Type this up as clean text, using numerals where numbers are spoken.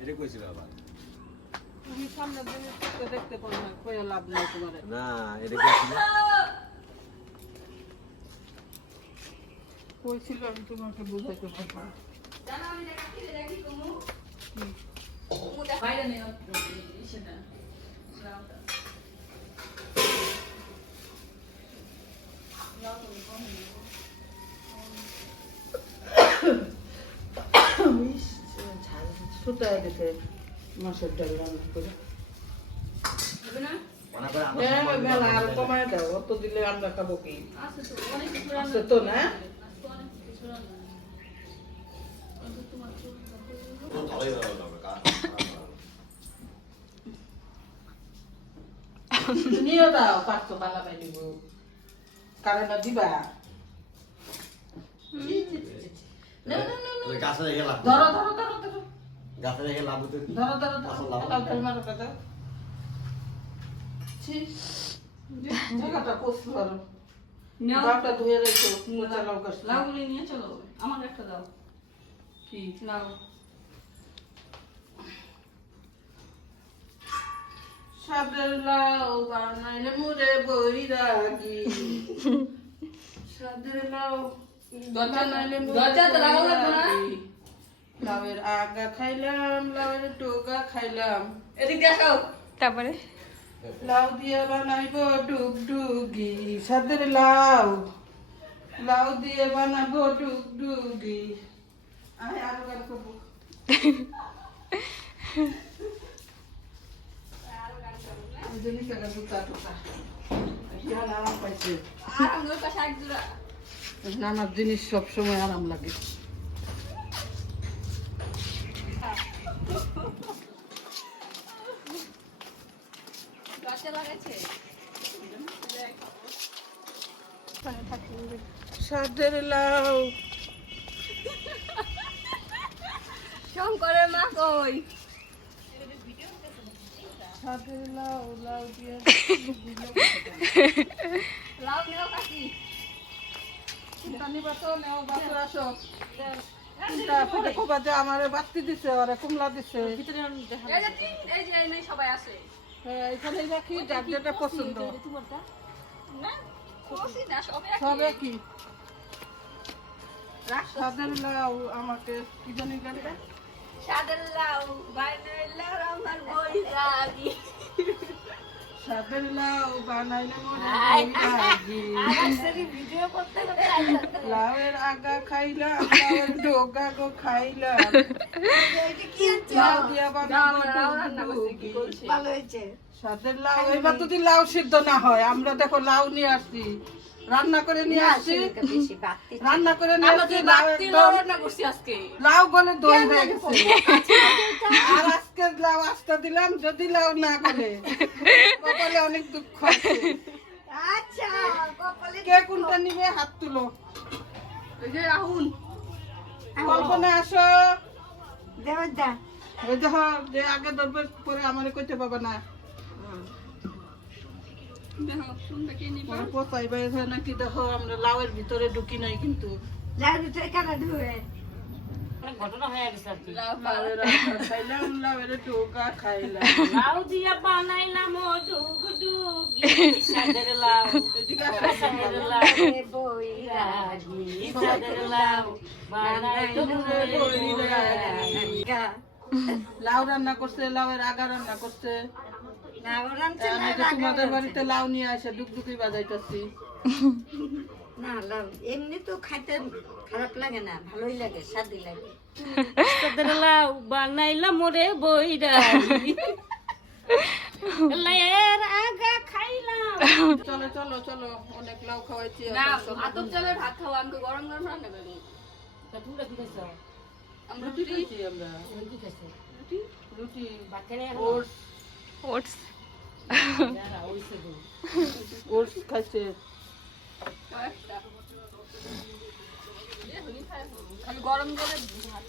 এটা কইছিল আবার তুমি সামনে জিনিস দেখতে পারো না, কই লাভ নাই তোমার। না এটা কইছিল কইছিল আমি তোমাকে বুঝাইতে পারবো না। জানো আমি দেখাচ্ছি দেখি তুমি মুদা বাইরে নেই সেটা রাউটা লাও তো কম নেই ঝাল সুতা দিতে মাছের ডাল রান্না করে হবে না মনে করে আমরা মেলা আর কমায় দাও, অত দিলে আমরা খাবো কি? আছে তো অনেক কিছু আছে রান্না তো না? আছে তো অনেক কিছু রান্না আছে তোমার তো ভালোই হবে কা নিয়ে দাও, পাঁচশো বালা পাই দিব কারণ দিবা না না না ওই গাছে রেখে লাভ ধরো ধরো ধরো ধরো গাছে রেখে লাভ হতো কি ধরো ধরো ধরো তেল মারো দাও। জায়গাটা কষতে পারো, নাও বাপটা ধুয়ে রেখো, মোচা লাউ কাশ লাউগুলি নিয়ে চলো আমার একটা দাও কি লাউ সাদের লাউ বানাইলে মুরে বৈরাগী, সাদের লাউ বানাইলে মুরে দরজা তো লাগাও লাগবে না? বৈরাগী। লাউয়ের আগা খাইলাম, লাউয়ের টোগা খাইলাম, এদিক দেখাও তারপরে লাউ দিয়ে বানাইবো ডুগডুগি, সাদের লাউ লাউ দিয়ে বানাবো ডুগডুগি। আয় আরো গান করবো। ওই যে নিচে একটা জুতা টুতা। এখন আরাম পাইছে। আর আমার পাশে এক জোড়া নানার জিনিস সবসময় আরাম লাগে। দরজা লাগাইছে সাদের লাউ শঙ্করের মা কই সাদের লাউ লাউ দিয়ে লাউ নেও কাকি নিবা তো নেও, বাসর আসো। কোনটা ফুটে কোবা যে আমারে বাতি দিছে, ওরা কুমলা দিছে। এই যে এই যে এই সবাই আছে হ্যাঁ, এখানে রাখি যার যেটা পছন্দ। তোমারটা না খুশি না সবাই সবে কি সাদের লাউ আমাকে কি জানি গানটা, সাদের লাউ বাইনাইলা আমার বইরাগি সাদের লাউ বানাইলে মরে আয়, বৈরাগী। আজকে ভিডিও করতে করতে লাউয়ের আগা খাইলাম, লাউয়ের ডোগা গো খাইলাম, কি হচ্ছে লাউ দিয়া বানাবো ডুগডুগি। ভালো হয়েছে সাদের লাউ এবার যদি লাউ সিদ্ধ না হয়, আমরা দেখো লাউ নিয়ে আসছি, রান্না করে নিয়ে আসছি, রান্না করে নিয়ে আসছি, লাউ একদম রান্না করছি আজকে লাউ গলে দই হয়ে গেছে। আর আজকে লাউ আস্তা দিলাম, যদি লাউ না গলে কপালে অনেক দুঃখ আছে। আচ্ছা কপালে কে কোনটা নিবে হাত তুলো। এই যে রাহুল কল্পনা আসো, দেবদা এই দেখো যে আগে ধরবে পরে আমারে কইতে পাবা না, দেখো কোনটা কে নিবা পরে পচাইবা নাকি। দেখো আমরা লাউয়ের ভিতরে ঢুকি নাই কিন্তু লাউ ভিতরে কাটা ধুয়ে ঘটনা হয়ে গেছে আর কি। লাউয়ের আটা খাইলাম, লাউয়ের ডোগা খাইলাম। লাউ দিয়া বানাইলাম ও ডুগডুগি, সাদের লাউ এদিকে আসো। সাদের লাউ বৈরাগী, সাদের লাউ বানাইলাম রে বৈরাগী। লাউ রান্না করছে, লাউয়ের আগা রান্না করছে। আমি তো তোমাদের বাড়িতে লাউ নিয়ে আসে ডুগডুগি বাজাইতেছি। না লাউ এমনি তো খাইতে খারাপ লাগে না, ভালোই লাগে, স্বাদই লাগে। সাদের লাউ বানাইলাম রে বৈরাগী, লাউয়ের আগা খাইলাম। চলো চলো চলো, অনেক লাউ খাওয়াইছি। না আতপ চালে ভাত খাওয়া আমাকে গরম গরম রান্না করি তা তোমরা কি খাইছো? আমরা রুটি খাইছি আমরা, তুমি কি খাইছো? রুটি বাচ্চারা এখন ওটস ওটস যারা ওইসে গো। ওটস খাইছে। খালি গরম জলে ভাত